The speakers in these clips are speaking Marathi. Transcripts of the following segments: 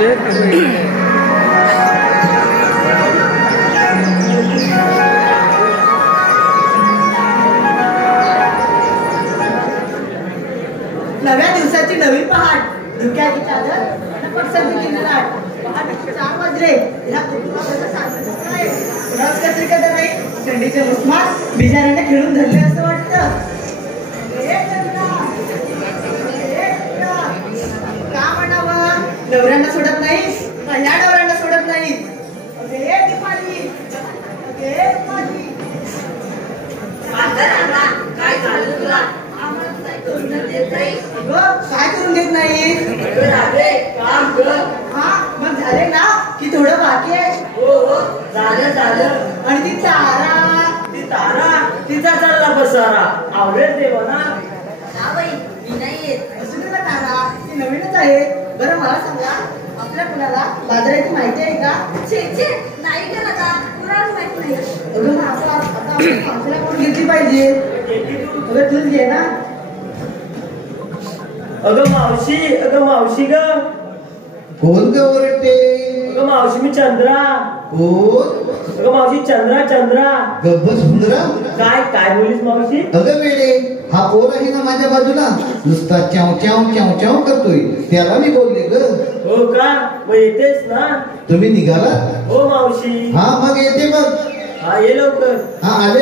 नव्या दिवसाची नवी पहाट, धुक्याची चादर पटसंती लाट. पहाटे 4 वाजले. ह्या रस कसली का नाही थंडीचे उस्मात बिजाऱ्यांना खेळून धरले असं वाटतं. का म्हणावं, नवऱ्यांना सोडत नाही का ह्या नवऱ्यांना सोडत नाही. काय झालं तुला? काय करून देत नाही. काम कर. हा मग झाले ना की थोडं बाकी आहे. हो झालं. आणि ती तारा तिचा चालला बसारा आवडेल देवा ना. मी नाही येत. असू दे ना तारा, ती नवीनच आहे. बरं मला सांगा, आपल्या कुणाला बाजाराची माहिती आहे का? नाही का दादा, कुणाला माहित नाही. अगं मग आता आपण माणसाला कोण घेतली पाहिजे. अगं तूच घे ना. अगं मावशी ग. कोण ग ओरडते? अगं मावशी मी चंद्रा. कोण? अगं मावशी चंद्रा. गब्बस हुंदरा. काय बोलीस मावशी? अगं वेडे, हा पोर आहे ना माझ्या बाजूला, नुसता चाव चाव करतोय. त्याला मी बोलले ग. हो का, मग येतेस ना? तुम्ही निघाला? हो मावशी. हा मग येते मग. हा ये लवकर. हा आले.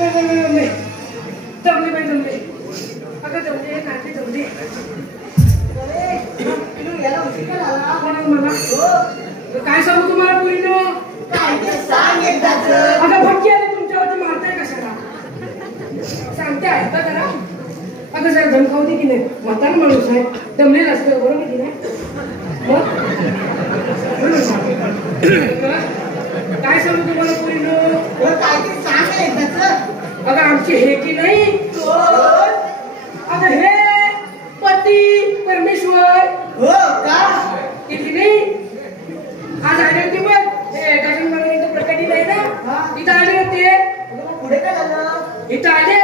जमले बाई जमले. अगं जमले नाते जमले. याला उशीर का झाला? म्हणून मला काय सांगू तुम्हाला पुरीनं? काय ते सांग एकदाच. अगं फटकी आली तुमच्यावरती मारताय कशाला? सांगते ऐकता करा. अगं जरा धमकावू दे की नाही. म्हातारा माणूस आहे दमलेला असतं बरोबर की नाही? मग काय सांगू तुम्हाला पुरीनं? काय ते सांग एकदाच. अगं आमची हे की नाही अगं हे पती परमेश्वर हो का? ते की नाही आज आले होते बघ हे गजानन प्रकटी नाही ना इथं आले होते. पुढे काय झालं? इथं आले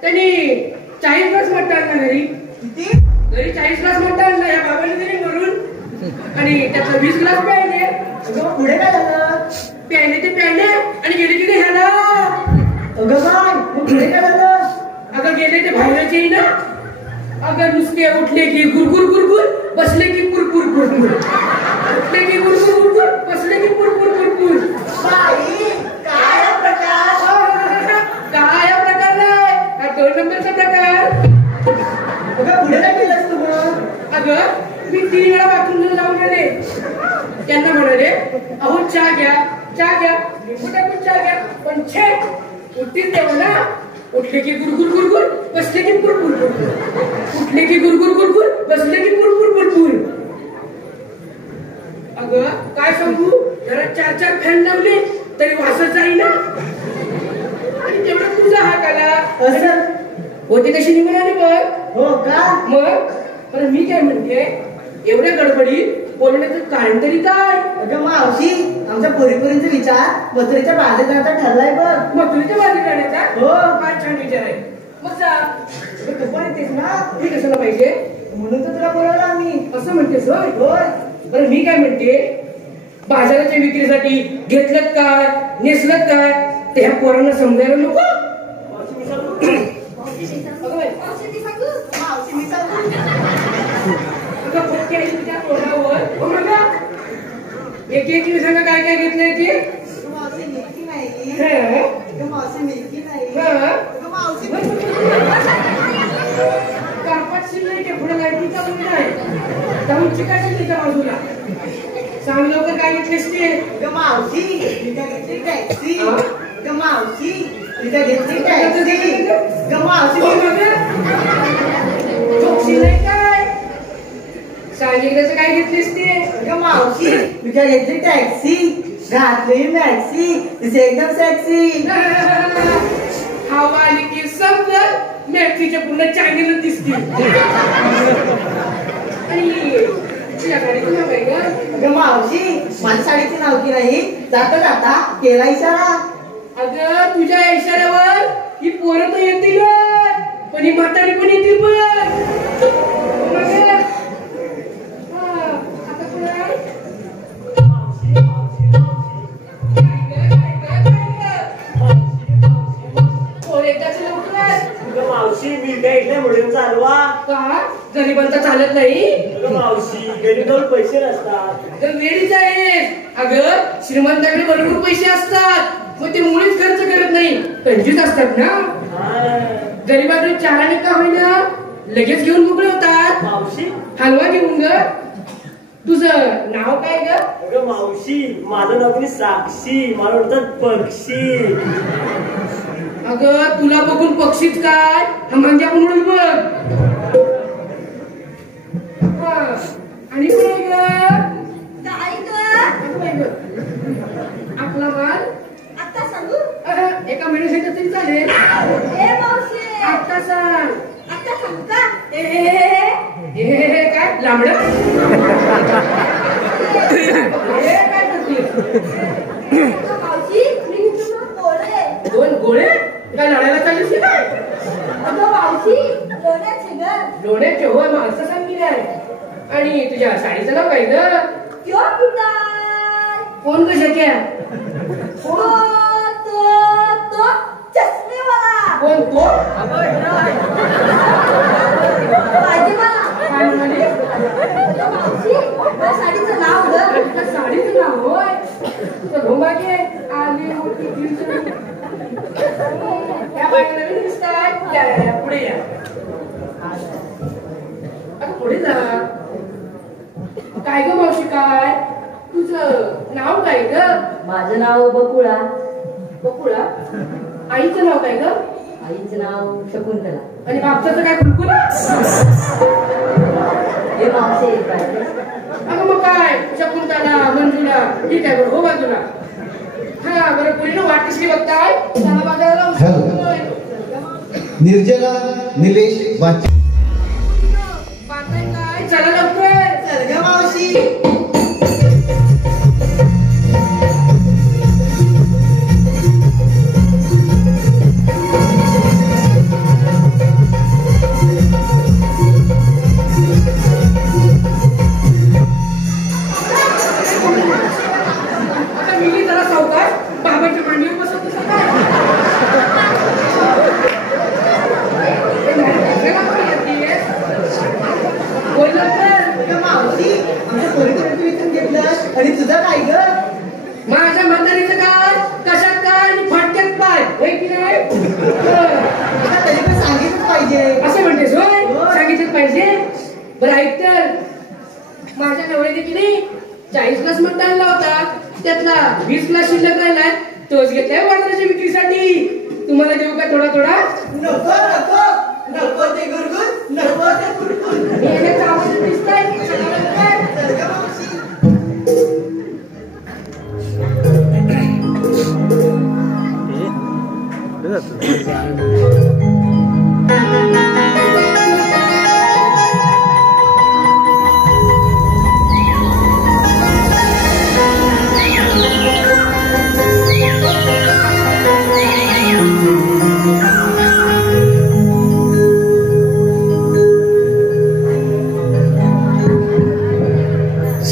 त्यांनी 40 ग्लास मट्टा आणला घरी. किती? घरी 40 ग्लास मट्टा आणला या बाबाने दिली भरून आणि त्यातलं 20 ग्लास प्यायले. पुढे काय झालं? प्यायले ते प्यायले आणि गेले तिथे ह्याला. अगं बाय पुढे काय झालं? अगं गेले ते बाहेरचे ना. अगं नुसते उठले की गुरगुर गुरगुर बसले की कुरकुर कुरकुर. उठले की गुरगुर गुरगुर बसले की कुरकुर कुरकुर. बाई काय हा प्रकार? काय हा प्रकार नाही हा 2 नंबरचा प्रकार. अगं पुढे काय केलंस तू मग? अगं मी 3 वेळा बाथरूमला जाऊन आले. त्यांना म्हणाले अहो चहा घ्या चहा घ्या लिंबू टाकून चहा घ्या पण छे उठतील तेव्हा ना. उठले की गुरगुर गुरगुर बसले की कुरकुर कुरकुर. उठले की गुरगुर गुरगुर बसले की कुरकुर कुरकुर. अगं काय सांगू जरा 4 फॅन लावले तरी वासच जाईना. आणि तेवढं तुझा हाक आला असं होते कशी निघून आली बघ. हो का? मग पण मी काय म्हणते एवढ्या गडबडीत बोलण्याचं कारण तरी काय? अगं मावशी आमच्या पोरीपोरींचा विचार मथुरेच्या बाहेर जाण्याचा ठरलाय बघ. मथुरेच्या बाजू जाण्याचा हो. फार छान विचार आहे. मग जा तू पण येतेस ना मी कशाला पाहिजे म्हणून तर तुला बोलवलं आम्ही. असं म्हणतेस होय. होय. बरं मी काय म्हणते बाजाराच्या विक्रीसाठी घेतलं काय नेसलं काय ते ह्या पोरांना समजायला नको. मावशी मी सांगू. अगं फटके आहे तुझ्या तोंडावर. हो म्हणा एक एक मी सांगा काय काय घेतलंय ते. अगं मावशी मिरकी नाही. हं? अगं मावशी मिरकी नाही. हं? अगं मावशी कार्पाट शिल्लक आहे पुढे लाईटीचा मुलगा आहे जाऊन चिकायचं त्याच्या बाजूला. सांग लवकर काय घेतलेस ते. अगं मावशी तिथे घेतली टॅक्सी. हा? अगं मावशी तिथे घेतली टॅक्सी. अगं मावशी चोक्षी नाही काय सांगितलं काय घेतलीस ते. अगं मावशी तुझ्या घेतली टॅक्सी घातली मॅक्सी तिथे एकदम सेक्सी. हवा आली की समजत मॅक्सीच्या पूर्ण चायनीला दिसतील. आणि तुझ्या गाडीचं नाव काय ग? अगं मावशी माझ्या साडीची नावकी नाही जाता जाता केला इशारा. अगं तुझ्या इशाऱ्यावर ही पोरं तर येतील पण ही म्हातारी पण येतील पण. मावशी मी काय इकडे म्हणून चालवा का गरिबांचा चालत नाही. मावशी गरीबावर पैसे नसतात. वेळीच आहेस. अगं श्रीमंताकडे भरपूर पैसे असतात मग ते मुळीच खर्च करत नाही कंजूस असतात ना. गरीबाकडे चहाने का होईना लगेच घेऊन मोकळे होतात. मावशी हलवा घेऊन ग. तुझं नाव काय ग? मावशी माझं नाव कोणी साक्षी मला म्हणतात पक्षी. अगं तुला बघून पक्षीच काय हा म्हणजे आपण म्हणून बघ. आणि कोण आपला माल आता सांगू एका महिन्यासाठी तरी चालेल. आता सांग. आता सांगू का? हे काय लांबड हे काय करते? मावशी मी तुला बोलले 2 गोळे काय लढायला चाललीस की काय? अगं मावशी लोण्याचे ग. लोण्याचे होय मग असं सांग की काय. आणि तुझ्या साडीचं नाव काय ग? क्यों पिताय? कोण ग शक्या? तो चष्मेवाला. कोण तो? भाजीवाला. काय म्हणाली? मावशी त्या साडीचं नाव ग. त्या साडीचं नाव होय. तुझं घोंबागे आली मोठी या पुढे या आता पुढे जा काय ग मावशी काय तुझं नाव काय ग माझं नाव बकुळा. बकुळा आईचं नाव काय ग आईचं नाव शकुंतला. आणि बापचं काय कुलकुला हे मावशी एक पाहिजे. अगं मग काय शकुंतला मंजुळा ठीक आहे बरं हो बाजूला हा बरं पुढे वाट कसली बघताय चला बाजाराला हॅलो. निर्जला निलेश बाची बांधाय काय चला लवकर चल ग मावशी. आता मिली जरा सावकाश बाबांच्या मांडीवर बसत तसं काय बोल लवकर ग मावशी आमच्या पोरीचं विकत घेतलं आणि तुझं काय ग माझ्या म्हातारीचं काय कशात काय आणि फटक्यात पाय होय की नाही आता तरी पण सांगितलंच पाहिजे. असं म्हणतेस होय सांगितलं पाहिजे बरं ऐक तर माझ्या नवऱ्याने की नाही 40 मत आणला होता त्यातला 20 शिल्लक राहिलाय तोच घेतलाय बाजाराच्या विक्रीसाठी तुम्हाला देऊ का थोडा थोडा नको नको नको ते गुरगुर नको ते गुरगुर. हे एक कामाचं दिसतंय चला लवकर. चल ग मावशी.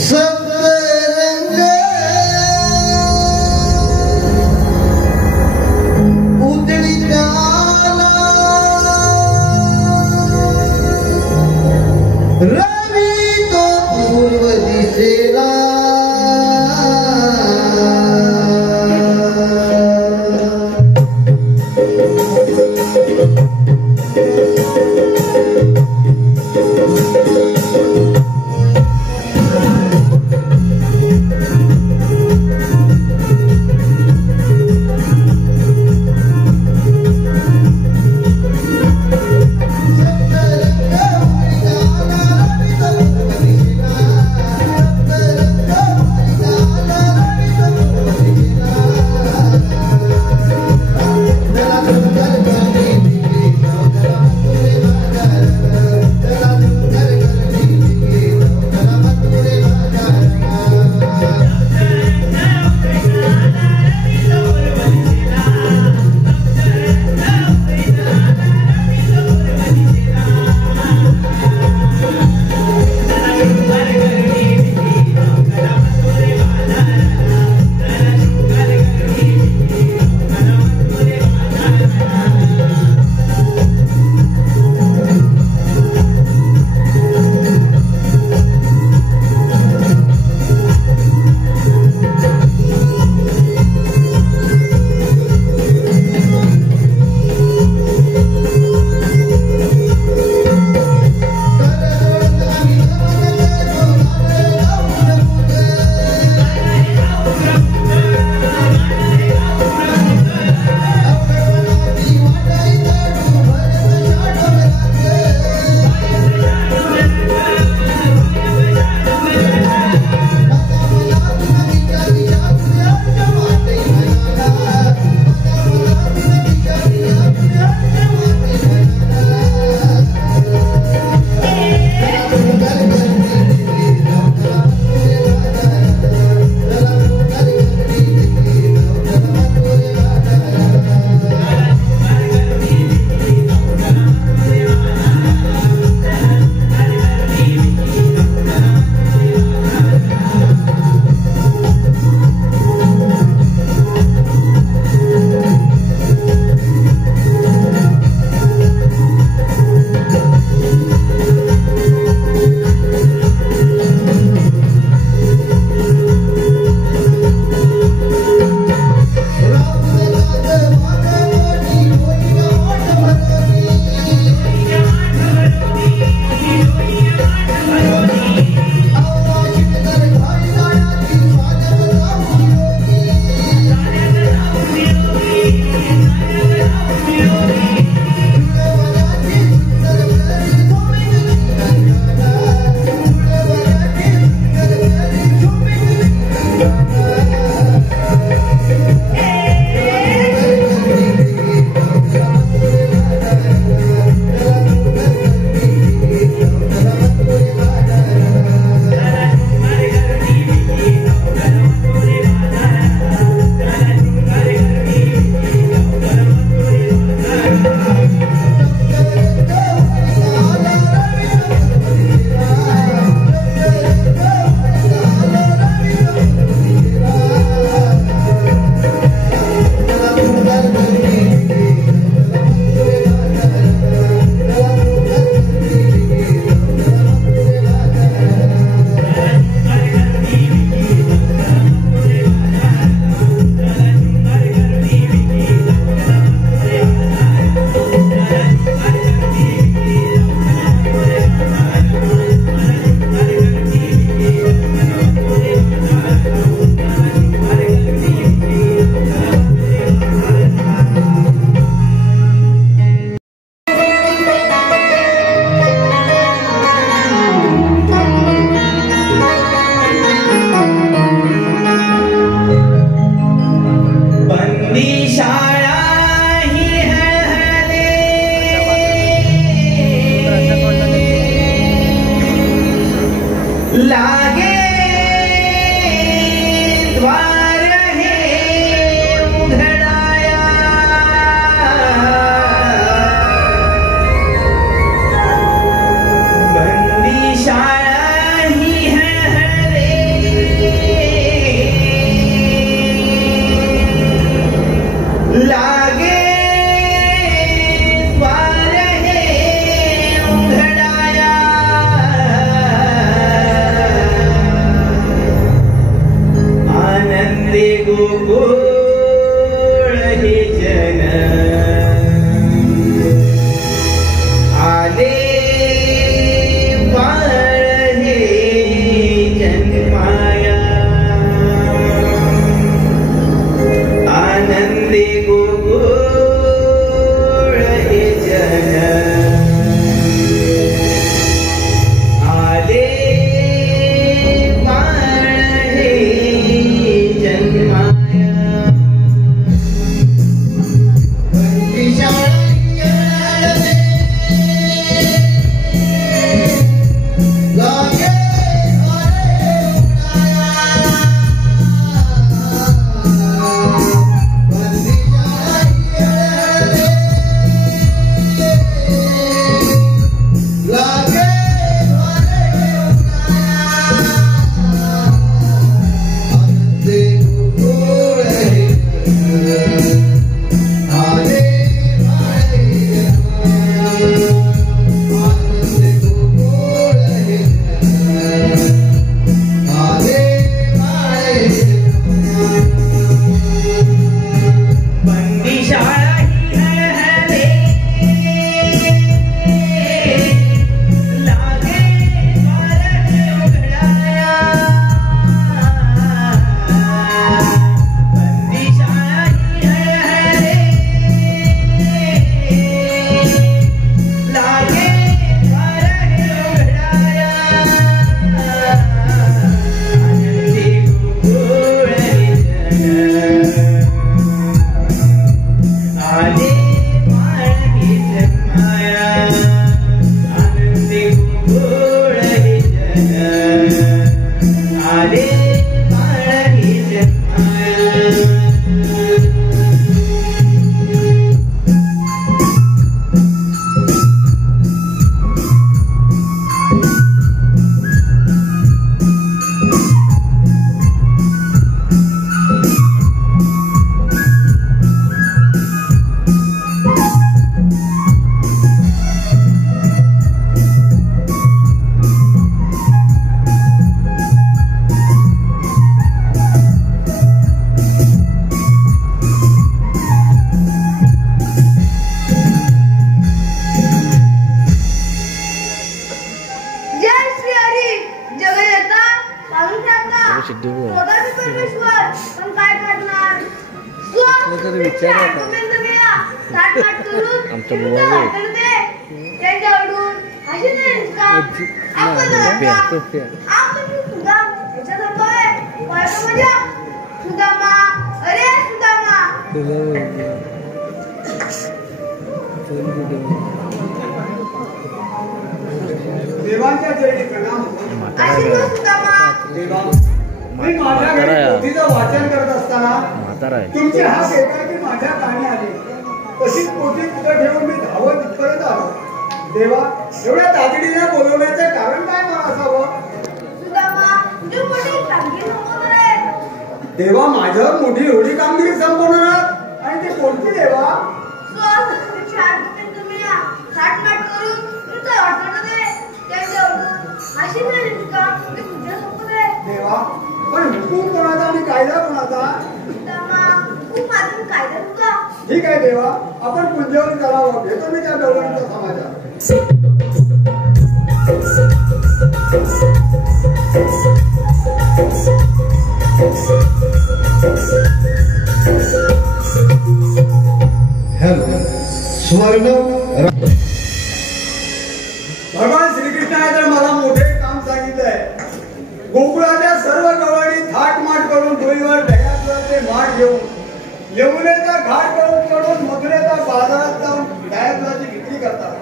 सप्तरंग उदळीताना रवी तो पूर्व दिशेला La देवांच्या चरणी प्रणाम. देवा, मी माझ्या घरी पोथीचं वाचन करत असताना तुमचे हात एकाएकी माझ्या कानी आले. तशीच पोथी कुठं ठेवून मी धावत इथपर्यंत आलो. देवा, एवढ्या तातडीने बोलवण्याचं कारण काय मला असावं? देवा, माझ्यावर मोठी एवढी कामगिरी संपवणार आणि ते कोणती देवा? देवा, पण हुकूम कोणाचा आणि कायदा कोणाचा? ठीक आहे देवा, आपण कुंजवर करावं. घेतो मी त्या गवळणीचा समाचार. हॅलो स्वर्ण भगवान श्रीकृष्णाने तर मला मोठे काम सांगितलंय. गोकुळाच्या सर्व गवळणी थाटमाट करून डोईवर ढगातले माठ घेऊन यमुनेचा घाट करून मथुरेचा बाजारात जाऊन दयाफुलाची विक्री करतात.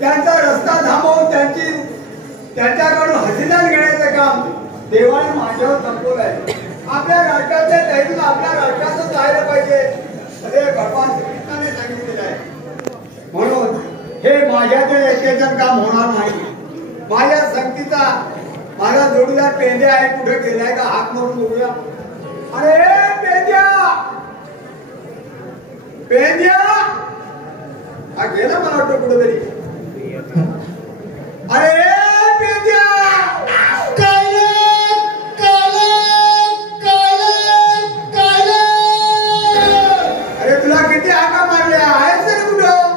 त्यांचा रस्ता थांबवून त्यांच्याकडून हसीदान घेण्याचं काम देवाने माझ्यावर संपवलंय. आपल्या राष्ट्राचे दैनिक आपल्या राष्ट्रातच राहिलं पाहिजे असे भगवान श्रीकृष्णाने सांगितलेलं आहे. म्हणून हे माझ्याचे एकटेच काम होणार नाही. माझ्या संगतीचा माझा जोडीदार पेंद्या आहे, कुठे गेलाय का? हात मारून बघूया. अरे पेंद्या, पेंद्या हा गेला मला वाटतं कुठेतरी. अरे पेंद्या, अरे तुला किती हाका मारल्या आहेत सर कुठं?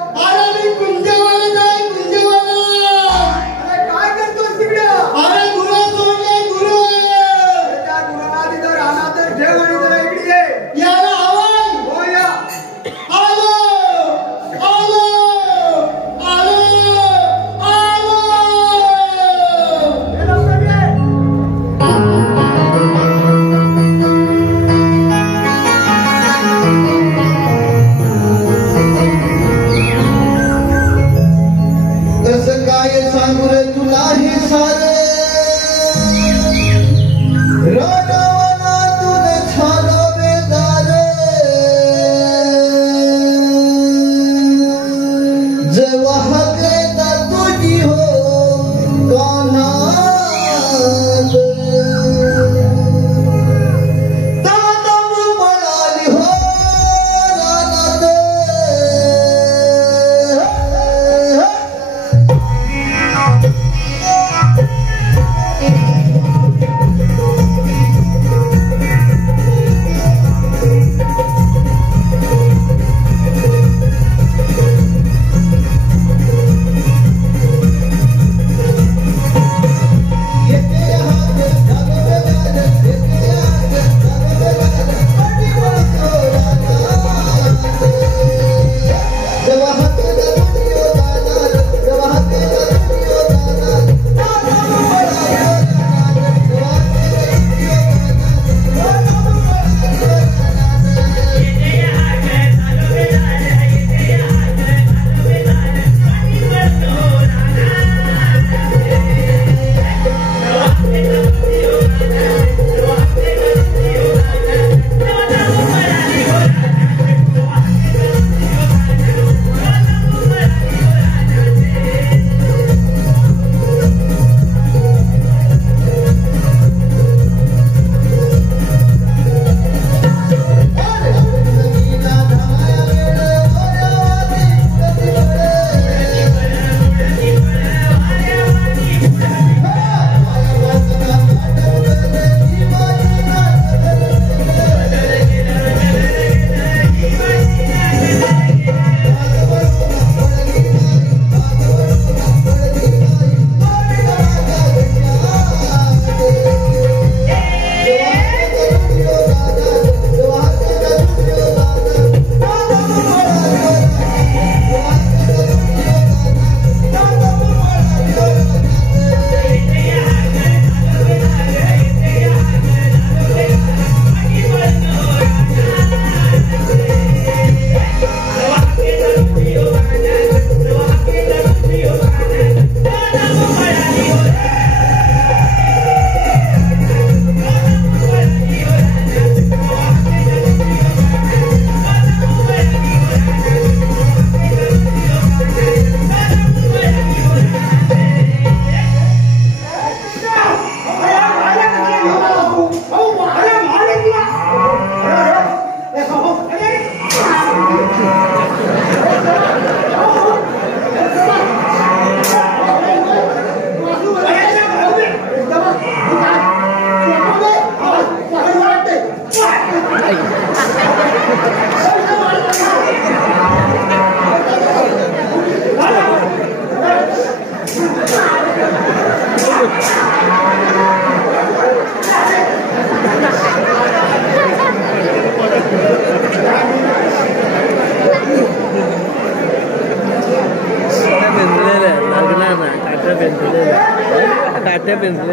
मोठ्या पेन्सिल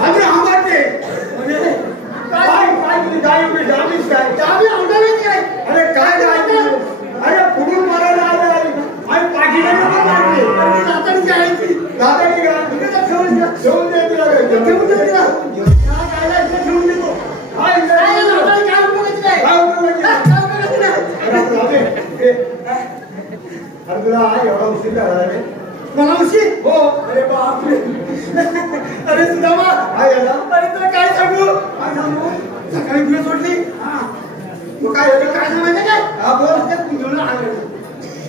अरे आंबाटे काय तुझी गाय एवढी डावीस काय चावी अंगालाच काय अरे काय गाय तुझी? अरे फुडून मारायला आले आणि पाठीला नको मारली. नाताळी जायची दादानी का ठेवून दे तुला ठेवून दे तिला. काय खायला इथे ठेवून देतो. काय काय नाताळी काय उपयोगाची नाही. काय उपयोगाची नाही. काय उपयोगाची नाही. अरे आपलं आवे. अरे तुला एवढा उशीर झाला रे मला उशीर हो अरे बापरे अरे सुदामा काय झालं अरे तुला काय सांगू काय सांगू सकाळी तुला सोडली मग काय झालं काय सांगायचं काय हा बोल त्या कुंजोला आग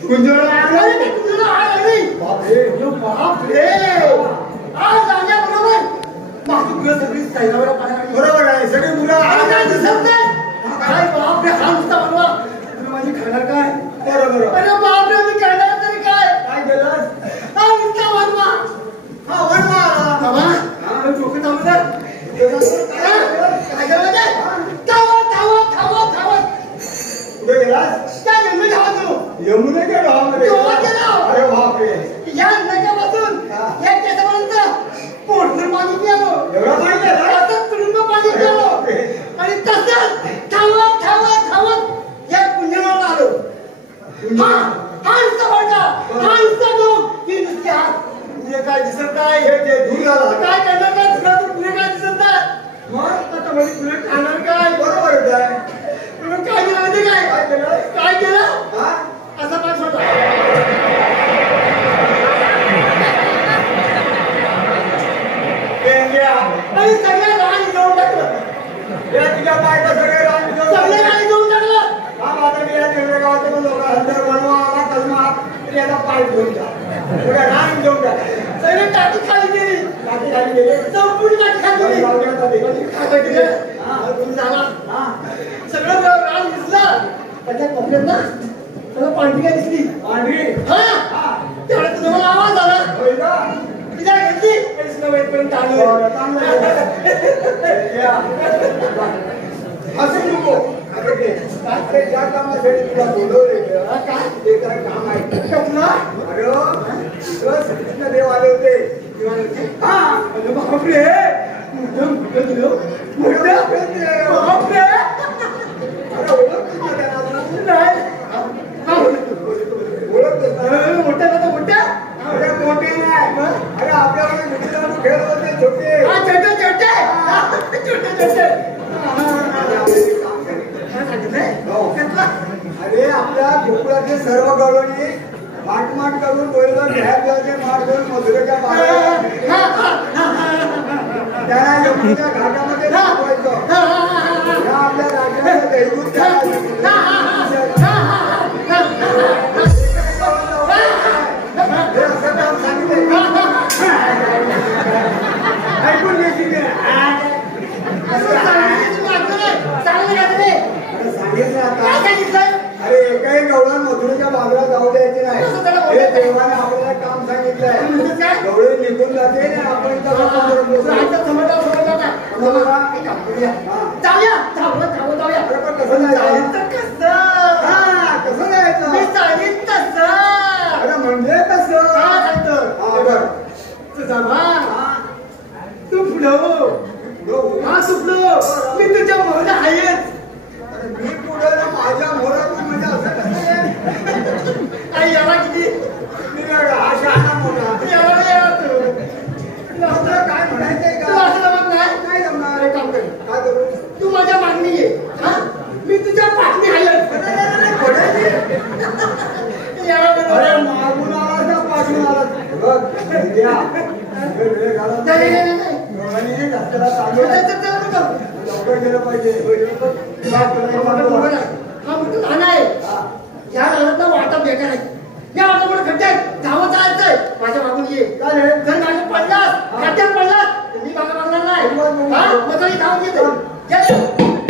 कुंजोळा अरे त्या कुंजोला आग लागली बापरे बापरे आज आल्या बरोबर माझी मुलं सगळी सैरावर पाण्यात बरोबर आहे सगळी मुलं आणि काय दिसत नाही काय बापरे हा नुसता बनवा तुम्ही माझी खाणार काय बरोबर अरे बापरे मी खाणार तरी काय काय केलं हा नुसता बनवा हा वनवा बाबा हा डोकं थांबू दे काय करायचं धावत धावत धावत धावत कुठे गेलास त्या जंगली धावतो यमुनेच्या गावामध्ये गोवा गेलो. अरे बापरे या नद्यापासून या केसापर्यंत पोटभर पाणी पिलो एवढा पाणी गेला असं तुडुंब पाणी पिलो आणि तसंच धावत धावत धावत या पुण्याला आलो हा हा नुसता बडका हा नुसता डोक ही नुसती हात पुढे काय दिसत नाही ते दूर झाला काय करणार काय तुला तर पुढे काय दिसत नाही मग आता म्हणजे पुढे खाणार काय बरोबर आहे मग काय केलं माहिती काय काय केलं काय केलं हा असा पाय सोडला आणि सगळ्या रान घेऊन टाकलं या तुझ्या बायका सगळे रान घेऊन सगळे रान घेऊन टाकलं हा माझा मी या दिवशी गावातून लोकांना बनवा आला तसमा तरी याचा पाय घेऊन जा सगळं रान घेऊन जा सगळे टाकी खाली गेली टाकी खाली गेले संपूर्ण टाकी खाली गेली काय केलं तुम्ही झाला सगळं रान दिसलं त्याच्या कपड्यात ना त्याला पांढरी काय दिसली पांढरी हा तेवढ्या तुम्हाला आवाज आला होय का तिला घेतली पैसे वेळपर्यंत आलो असं नको अरे ज्या कामासाठी तुला बोलवले काय ते काय काम आहे कपला अरे श्रीकृष्ण देव आले होते हा बापरे मोठं दिलं बापरे अरे ओळखतोस ना त्यांना नाही ओळखतोस ना मोठ्या का मोठ्या अरे मोठे नाही अरे आपल्याकडे मित्रांनो खेळ होते छोटे हा छोटे छोटे छोटे छोटे अरे आपल्या गोकुळातले सर्व गवळणी माटमाट करून बैलगाड घ्यायचे माठ करून मधुरेच्या पाण्यात त्यांना यमुनेच्या घाटामध्ये दाखवायचं या आपल्या राज्याच्या दैवत हे असं काम सांगितलंय ऐकून घेशील सांगितलं आता अरे एकाही गवळण मथुरेच्या बाजूला जाऊ द्यायचे नाही हे देवाने आपल्याला काम सांगितलंय गवळे निघून जाते ना आपण इथं कसं जायचं अरे म्हणजे कसं तू पुढं हा सुटलो मी तुझ्या मोहन आहेच मी पुढे ना माझ्या मोरातून म्हणजे असं कसं आई याला किती हा शहाणा मोठा याला नाही याला तू तुला काय म्हणायचंय तू असं का जमत नाही काय जमणार एक काम कर काय करू तू माझ्या मागणी ये हा मी तुझ्या पाठणी आहेच याला अरे बरोबर मागून आला का पाठून आला बघ द्या वेळ घालत नाही नाही नाही आणि रस्त्याला चालू आहे. लवकर गेलं पाहिजे हा मोठं लहान आहे या लहानात वाटा बेकार आहे या वाटामुळे खड्डे आहेत धावत जायचंय माझ्या मागून ये काय रे जर माझ्या पडलास खड्ड्यात पडलास तर मी मागं मागणार नाही हा मग तरी धावून येते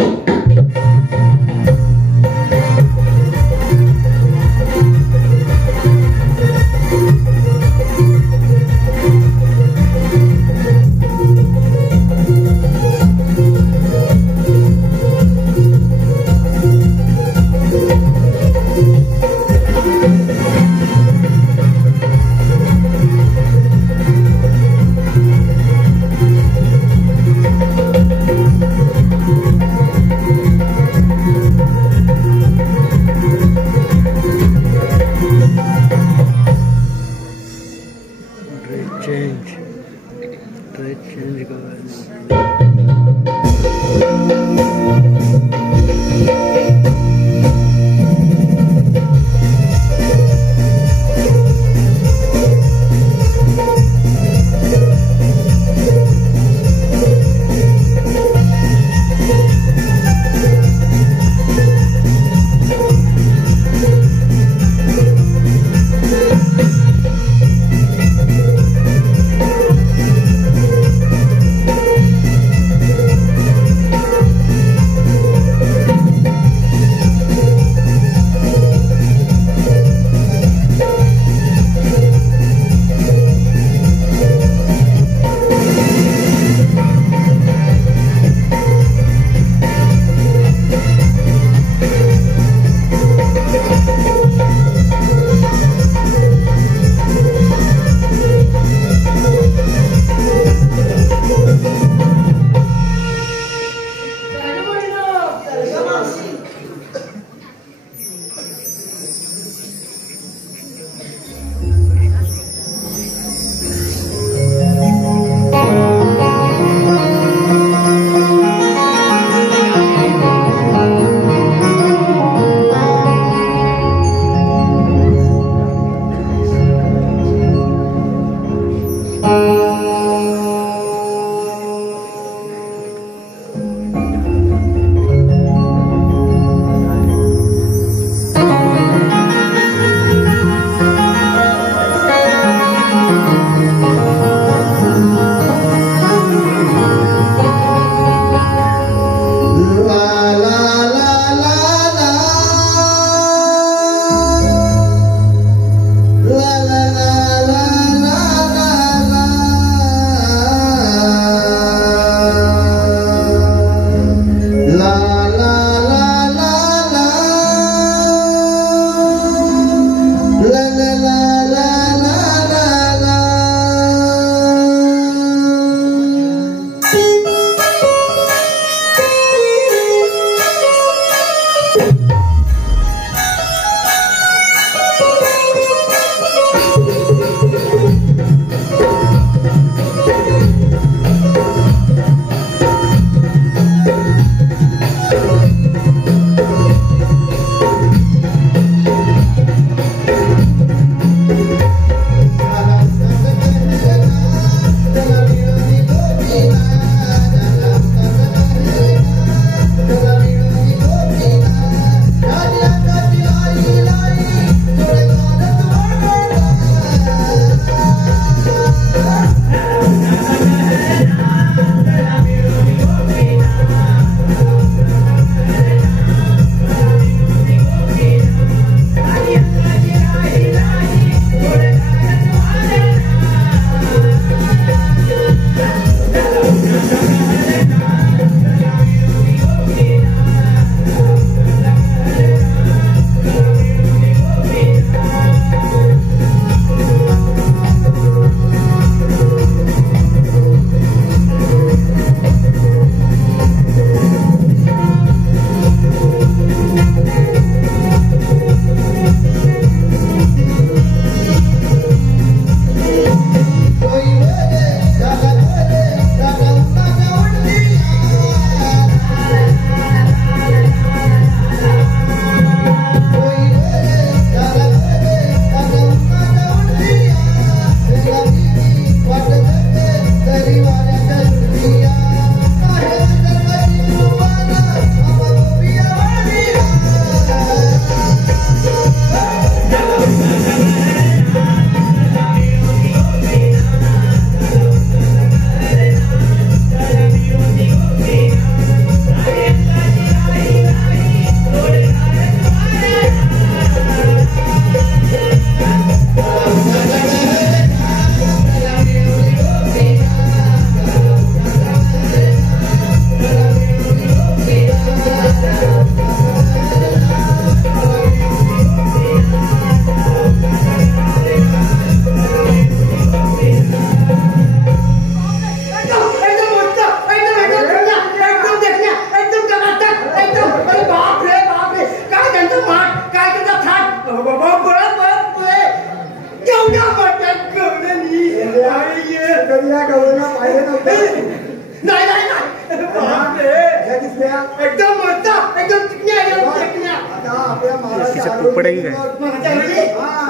खिशात पोपट आहे काय?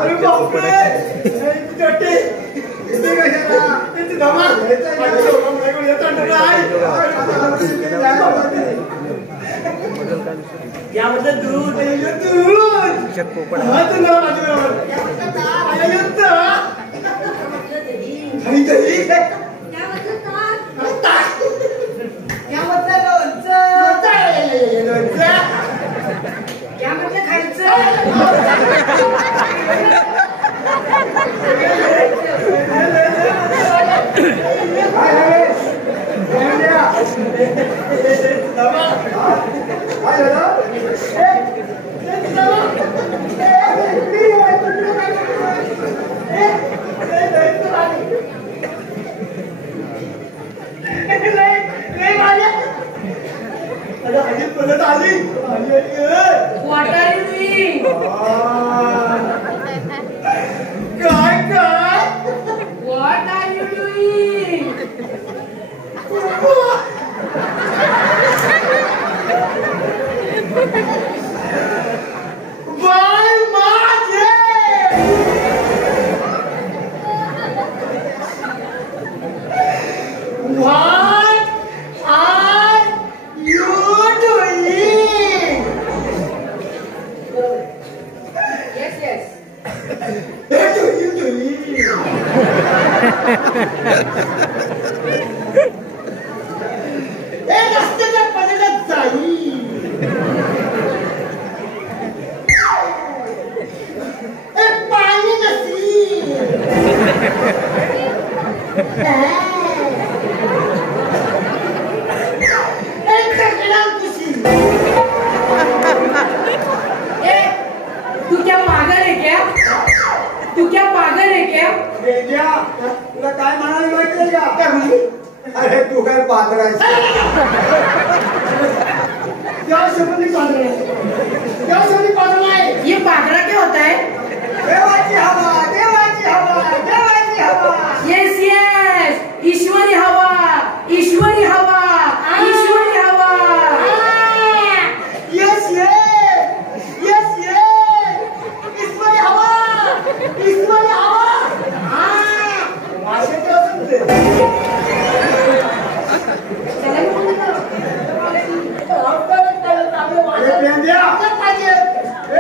अरे बापरे! छोटे. इथे कशाला? इथे धमाल. यामध्ये दूध खिशात पोपट हा तुम्हाला माझ्याबरोबर आणि दही त्यामधलं ताक. यामधलं लोणचं यामधलं खायचं What are you doing? काय What are you doing? Bye माझे What are you doing? Yes, yes. What are you doing? एक रस्त्याच्या पलीकडे जाई एक पाणी नसी एक कचरा कुशी ए, तू क्या पागल है क्या? तू क्या पागल है क्या? गेल्या, तुला काय म्हणाले माहितीये का? काय म्हणली? अरे तू काय पात्रायचं क्या शब्द नहीं पागल है क्या शब्द नहीं पागल है ये पागला क्या होता है? देवाची हवा देवाची हवा देवाची हवा Yes, yes. ईश्वरी हवा, ईश्वरी हवा, ईश्वरी हवा. यस ईश्वरी हवा भाषा क्या समझे ए, पेंड्या. ए,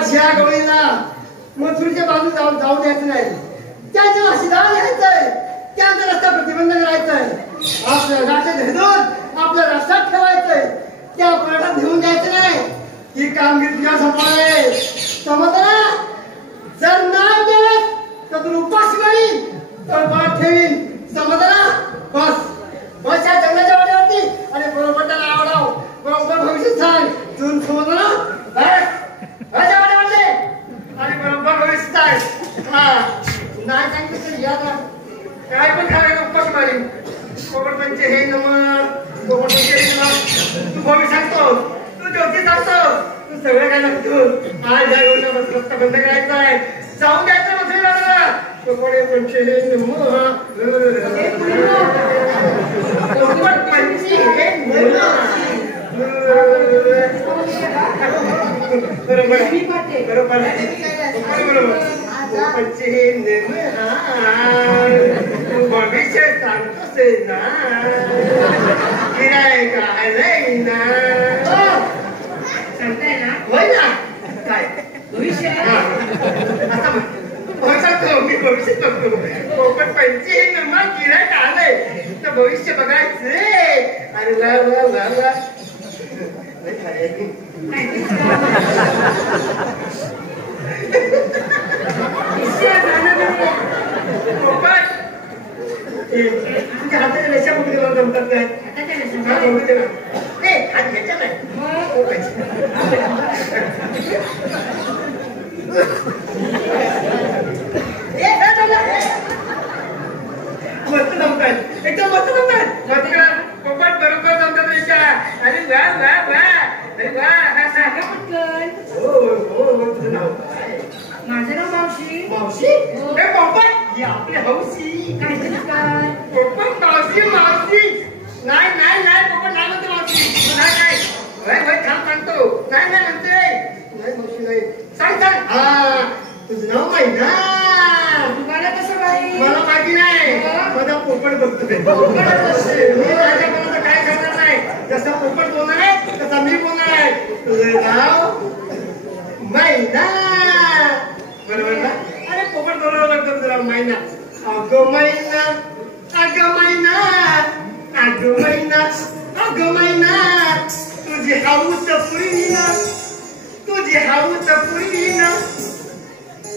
माझ्या गवळीला मथुरीच्या बाजू जाऊ द्यायचं नाही. त्यांच्या वाशीदार यायचंय, त्यांचा रस्ता प्रतिबंध करायचंय. आपलं राष्ट्र भेदून आपल्या राष्ट्रात ठेवायचंय, त्या पराठात घेऊन जायचं नाही. ही कामगिरी तुझ्या समोर आहे, समजलं ना? जर नाही केलं तर तुला उपाशी मारीन, तळपात ठेवीन, समजलं ना? बस बस या जंगलाच्या वाड्यावरती आणि बरोबर त्याला आवडाव, बरोबर भविष्य सांग. तू समजलं ना? बस बस या वाड्यावरती आणि बरोबर भविष्य सांग. हा नाही सांगितलं तर या ना, काय पण खायला उपाशी मारीन. पोपटपंच हे नमन, पोपटपंच हे नमन. तू भविष्य सांगतो, तू ज्योती सांगतो, तू सगळं काय लागतो. आज या योजना बस रस्ता बंद करायचा आहे, जाऊन द्यायचं मथुरीला. पोपटपंच हे नमन, पोपटपंच हे नमन. बरोबर बरोबर बरोबर. पोपटपंच हे नमन, तू भविष्य सांगतोस ना, गिरायक आलंय ना. सांगताय ना? होय ना? काय भविष्य आता सांगतो मी, भविष्य बघतो. पोपटपंच हे नमन, गिरायक आलंय तर भविष्य बघायचंय. अरे वा वा वा वा. पोपट तुझ्या हाताच्या रेषा बघू देवा जमतात काय? हा बघू दे ना. हात घ्यायचा नाही. मस्त जमतात, एकदम मस्त जमतात. पोपट बरोबर जमतात रेषा. अरे वा वा वा. अरे वा. सांगा पटकन. हो हो हो. तुझं नाव काय? माझं नाव मावशी. मावशी? हे पोपट ही आपली हौशी. काय केलं काय? पोपट मावशी मावशी. नाही नाही नाही पोपट नाही म्हणतो मावशी. नाही नाही वय वय छान सांगतो. नाही नाही म्हणते. नाही मावशी नाही. सांग सांग. हा तुझं नाव माहिती ना? तुम्हाला कसं माहिती? मला माहिती नाही. माझा पोपट बघतोय. मी माझ्या मनाचं काय करणार नाही. जसा पोपट बोलणार आहे तसा मी बोलणार आहे. तुझं नाव मैना. बरोबर ना? अरे पोपट बरोबर लागतं तुला मैना. अगं मैना, अगं मैना, अगं मैना, अगं मैना, तुझी हाऊस पुरी ना, तुझी हाऊस पुरी ना,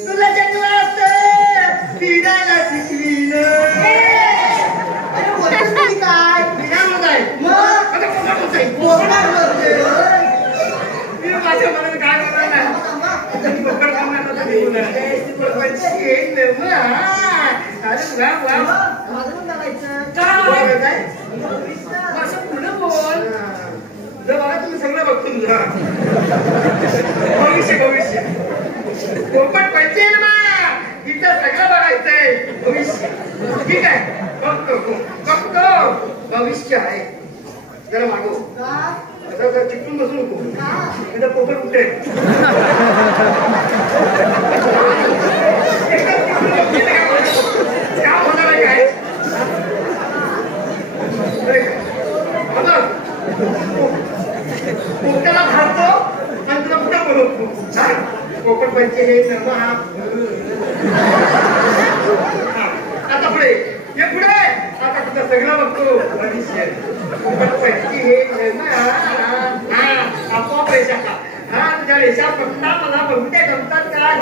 तुला जंगलात फिरायला शिकवी ना. अरे बोलतोस तरी काय? फिरायला आहे. मग आता पोपट बोलतोय. पोपट बोलतोय. मी माझ्या मनात काय बोलणार नाही. पोपट बोलणार तर मी बोलणार. पोपटपंच हे नमन. अरे वा वा. माझं पण बघायचं. काय? असं पुढं बोल. जर बघा तुम्ही सगळं बघतो तुझा भविष्य भविष्य. पोपटपंच हे नमन. इथं सगळं बघायचंय भविष्य. ठीक आहे बघतो बघतो. भविष्य आहे जरा मागो. जरा चिकटून बसू नको. म्हणजे पोपट उठेल. काय होणार आहे काय? पोपटाला खातो आणि तुला कुठं बोलवतो. पोपटपंच हे नमन. आता पुढे ये पुढे. आता तुझं सगळं बघतो भविष्य. पोपटपंच हे नमन. आपोआप रेषा का. हा तुझ्या रेषा बघता मला बघते जमतात काय?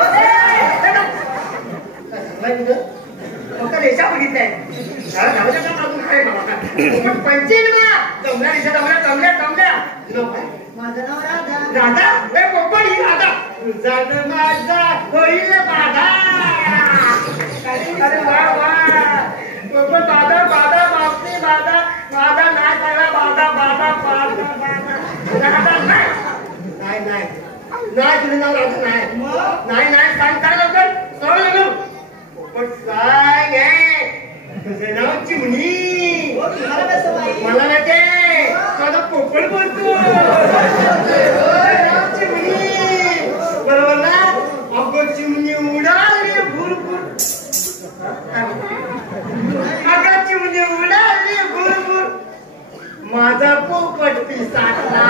फक्त रेषा बघितल्या. अजून काय मला पोपटपंच जमल्या रेषा जमल्या जमल्या जमल्या. माझं नाव राधा. राधा. हे पोपट ही राधा. तुझा माझा होईल बाधा. अरे वा वा. पोपट बाधा बाधा बापरे बाधा. बाधा नाही सगळा बाधा बाधा बाधा बाधा. राधा नाही नाही नाही नाही. तुझं नाव राधा नाही. नाही नाही सांग सांग लवकर सरळ लवकर. पोपट सांग. तुझं नाव चिमणी. तुम्हाला कसं माहिती? मला नाही ते माझा पोपट बोलतो. चिमणी. बरोबर ना? अगं चिमणी उडाली भुरभुर. अगं चिमणी उडाली भुरभुर. माझा पोपट पिसाटला.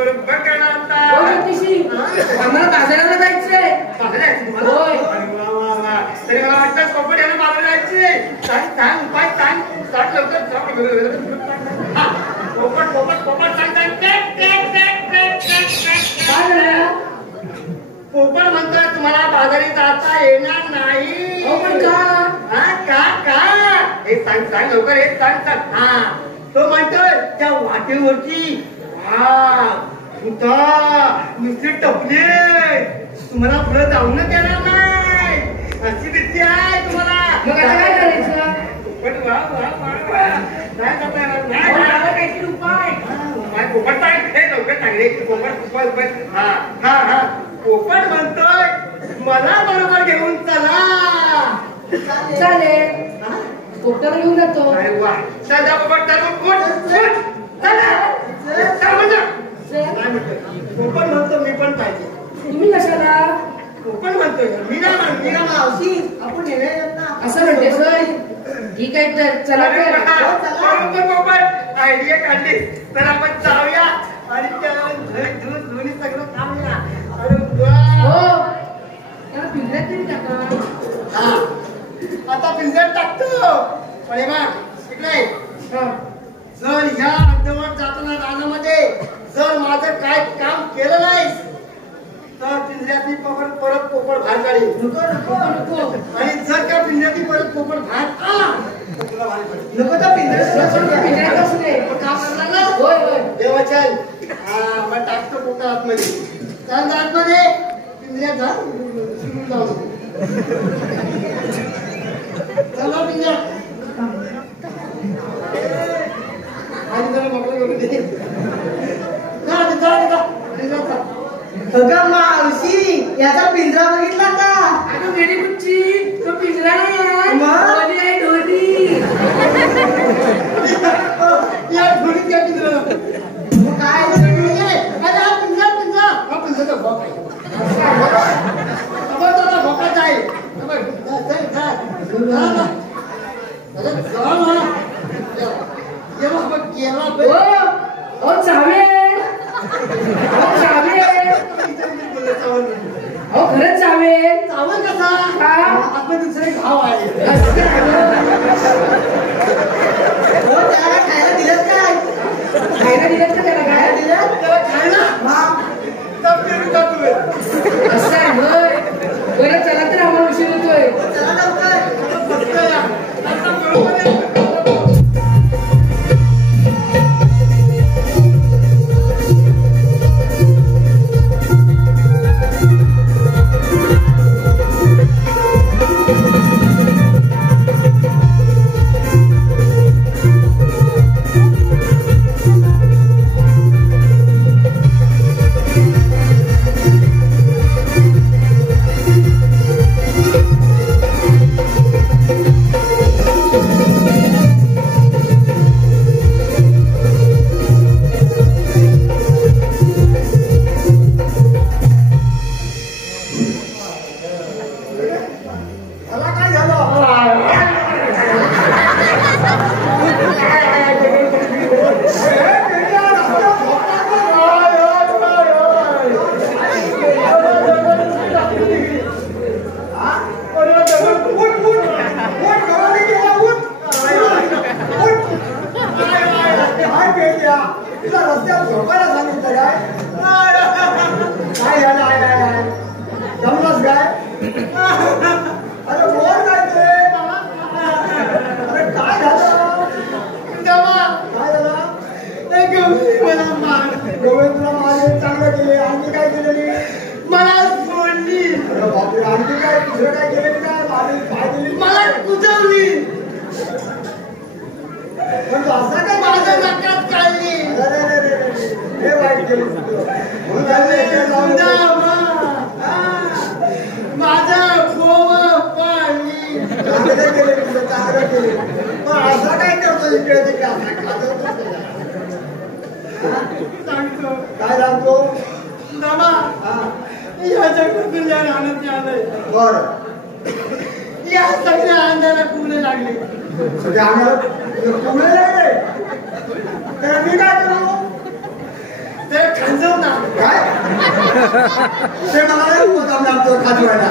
बरोबर करणार हो आता. ज्योतिषी, आम्हाला बाजाराला जायचंय. बाजारात तुम्हाला? होय. अरे वा, वा, वा. तरी मला वाटतं कपड्याला बाजारात जायचे. सांग उपाय सांग. सांग लवकर सांग. हा, पोपट सांग. काय झालं? पोपट म्हणतोय तुम्हाला बाजारी जाता येणार नाही. अहो, पण का? हा, का हे सांग लवकर, हे सांग. हा, तो म्हणतोय त्या वाटेवरती भूता नुसते टपले, तुम्हाला पुढे जाऊनच देणार नाही, अशी भीती आहे तुम्हाला. मग आता काय करायचं? पण वा नाही करता येणार. अहो, मला काहीतरी उपाय. पोपट सांग, हे लवकर सांगले. पोपट हा पोपट म्हणतोय मला बरोबर घेऊन चला. चालेल, पोपटाला घेऊन जातो. अरे वा, चला पोपट पोपट म्हणतो मी पण पाहिजे. तुम्ही कशाला? पोपट म्हणतोय मी ना मावशी आपण असं म्हणते सर. ठीक आहे, तर चला तर. बरोबर पोपट आयडिया काढली. तर आपण जाऊया आणि दोन्ही सगळं खाऊया. अरे हो, वा. त्याला पिंजऱ्यात तरी टाका. हा, आता पिंजऱ्यात टाकतो. पण मग इकडे हा. जर ह्या अर्धवट जाताना रानामध्ये जर माझं काय काम केलं नाहीस तर पिंजऱ्यातली परत पोपट बाहेर काढी. नको. आणि जर का पिंजऱ्यातली परत पोपट बाहेर आला तर तुला भारी पडेल. नको तर पिंजऱ्यात असू दे. पण काम करणार ना? होय. देवा चल. हा, मग टाकतो पोपट आतमध्ये. चल आतमध्ये पिंजऱ्यात जा. सुरून जाऊ नको. चला पिंजऱ्यात. आणि जरा मोकळं करून दे. जा. अगं मावशी, याचा पिंजरा बघितला का? अगं वेडी कुच्ची, तो पिंजरा नाही आहे. मग? ढोली आहे, ढोली. या ढोलीत काय पिंजरा? मग काय अरे हा पिंजरा. हा पिंजरा भोका आहे. भोकाच आहे. हो, चावेल. हो, खरंच चावेल. चावल कसा? आपण दुसरे घाव आहे. हो, त्याला खायला दिलं काय? खायला दिलं का त्याला? काय दिलं? त्याला खायला असं आहे होय. बरं, चला तर आम्हाला उशीर होतोय. चला लवकर. काय सांगतो दामा या जगातून या राहण्यात आलंय. बरं, या सगळ्या अंधारा कुठे लागले? सगळ्या अंधारा कुठे लागले? तर मी काय करू? ते खांजव ना काय ते मला नाही होत आमचं खाजवायला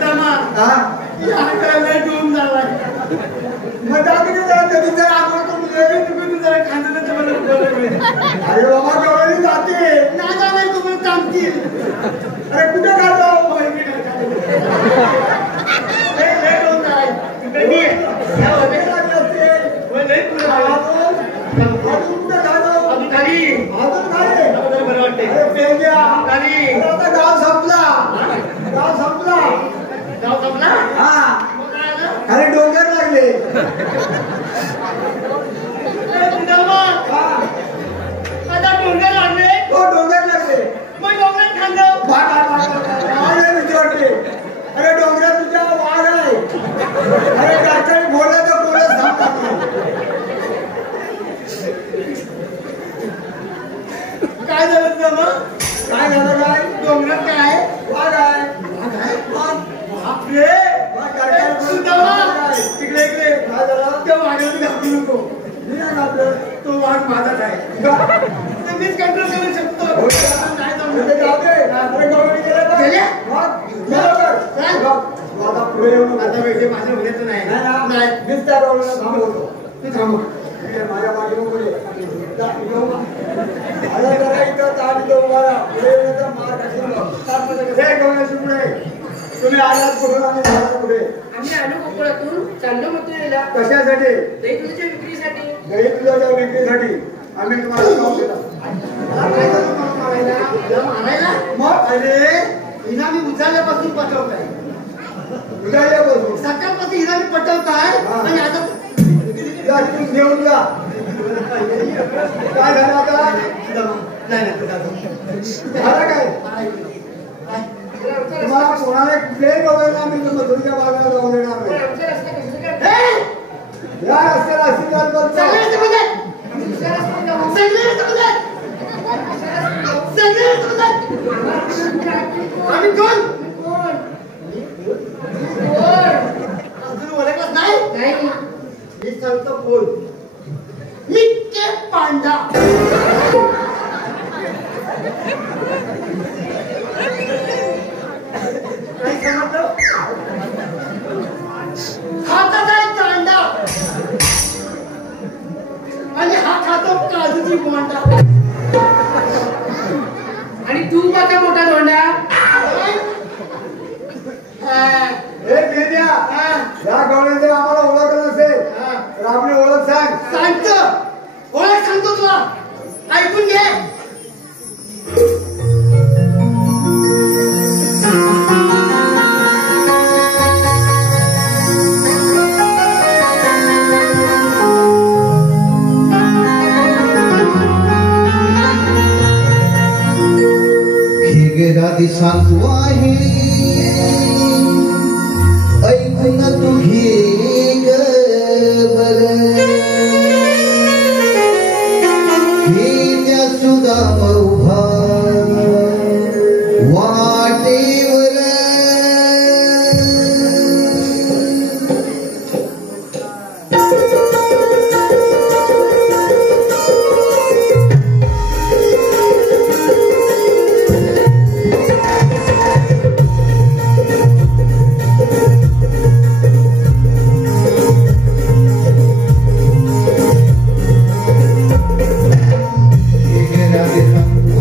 दमा हा या करायला डूम झालाय मग दाखवते जरा कधी जर आपण तुम्ही जरा खांजव तर मला बरं मिळेल अरे बाबा गवळणी जाते नाही जाणार तुम्हाला थांबतील अरे कुठे खातो गाव संपला हा अरे डोंगर लागले डोंगर लागले हो डोंगर लागले मग डोंगरात खांदव भीती वाटते अरे डोंगरात तुझ्या वाघ आहे अरे डॉक्टर बोलला तर बोलत सांगतात काय झालं मग काय झालं काय डोंगरात काय वाघ आहे बापरे तिकडे इकडे काय झालं त्या वाघाला घाबरू नको मी नाही घाबरत. तो वाघ माझाच आहे तर मीच कंट्रोल करू शकतो काय इथे जाऊ दे. अरे गवळणी गेले बघ. गेले? वाघ, गेलं बघ. काय? बघ, आता पुढे येऊ नको. आता वेगळे माझं होण्याचं नाही नाही ना? नाही मीच त्या गवळणीला थांबवतो. तू थांब इकडे माझ्या मागे नको ये. जा, इकडे उभा. आता जरा इथं ताट इथं उभा राहा. पुढे येऊ तर मार खाशील बघ. हे गवळण्याची पुढे. तुम्ही आलात कुठून आणि झालात कुठे? आम्ही आलो कोकणातून चाललो मथुरेला कशासाठी? दही दुधाच्या विक्रीसाठी. दही दुधाच्या विक्रीसाठी आम्ही तुम्हाला काम केला. मला काय झालं मला मारायला तुला मारायला मग अरे हिना मी उजाल्यापासून पटवताय उद्या बसू. सकाळपासून हिना मी पटवताय आणि आता जा, तू घेऊन जा. काय झालं आता? नाही नाही तुझा झालं काय? तुम्हाला कोणाला कुठल्याही बघायला आम्ही मथुरेच्या बागाला जाऊ देणार पण नाही. आमचा रस्ता कसं काय? या रस्त्याला आशीर्वाद करतो. दुसऱ्या रस्त्याने जाऊ. आम्ही कोण कोण? अजून ओळखलंच नाही नाही. मी सांगतो कोण मी के पांडा काय समजलं खातात आहे कांदा आणि हा खातो काजूची बोंडा आणि तू बघा मोठा धोंडा. हे मेद्या, या गवळीने आम्हाला ओळखलं नसेल तर आपली ओळख सांग. सांगतो ओळख सांगतो तुला ऐकून घे राधी सांगतो आहे ऐकून तू घे ग बरं हे त्या सुदाम उभा वाटेवर राधी सांगतो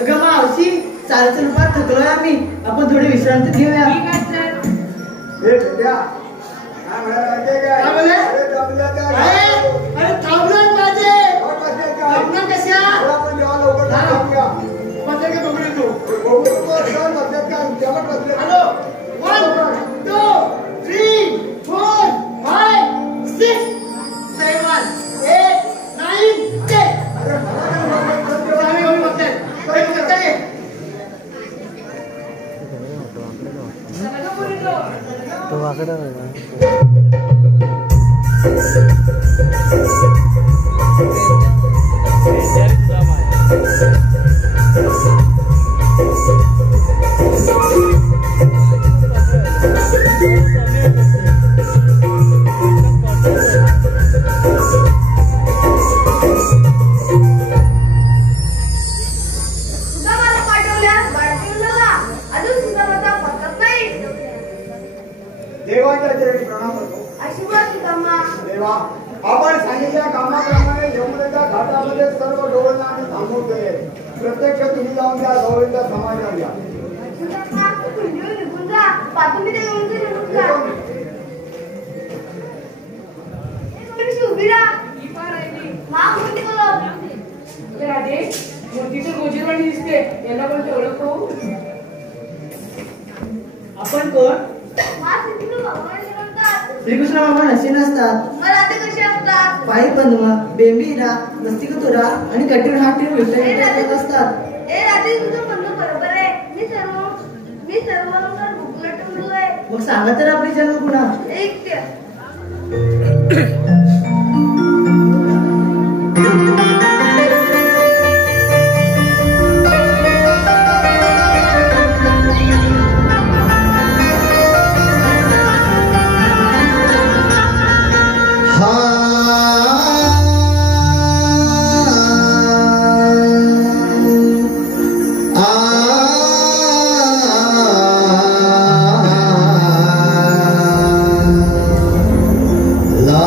अगं मावशी चालचं फार थकलोय आम्ही. आपण थोडी विश्रांती घेऊया. ठीक आहे चल. हे बेट्या, काय म्हणायला माहितीये काय? काय बोलले? अरे जमलं त्या अरे थांबणार पाहिजे. थांबणार कशा? आपण जेव्हा लवकर थांबूया. बसले का बघूया तू? बघू तर सर बसलेत का? तेव्हा बसले. हॅलो 1 2 3 4 5 6 7 8 9 10. अरे मला काय बघायचं? आम्ही घेऊन बघते. सुद्धा मला पाठवल्या बाळाला अजून सुद्धा माझा पत्ताच नाही. देवाच्या चरणी प्रणाम करतो. आशीर्वाद सुद्धा देवा, आपण सांगितलेल्या कामाप्रमाणे यमुनेच्या घाटामध्ये सर्व डोळ्यांना आम्ही थांबवून केले. प्रत्यक्ष तुम्ही जाऊन त्या गवळीचा समाचार घ्या. निघून जा. पाठवून ते घेऊन निघून जा. उभी राहा. ही फार आहे ती. माफ होती बोला. ते राधे मूर्तीचं गोजीरवाणी दिसते. यांना पण ते ओळखतो. आपण कोण? माफ होती तो भगवान म्हणतात. श्रीकृष्ण बाबा नशी नसतात. मला ते कसे असतात? पायी पद्मा, बेंबीरा, मस्तिकतुरा आणि कठीण हात ठेवून विठ्ठल असतात. ए रात्री तुझं म्हणणं बरोबर आहे. मी सर्व भूकला ठेवलोय. मग सांगा तर आपली जन्म पुन्हा. एक ते la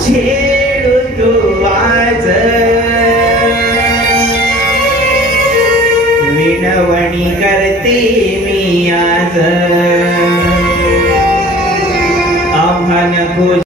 छेडू तू आज विनवणी करते मी आज आव्हान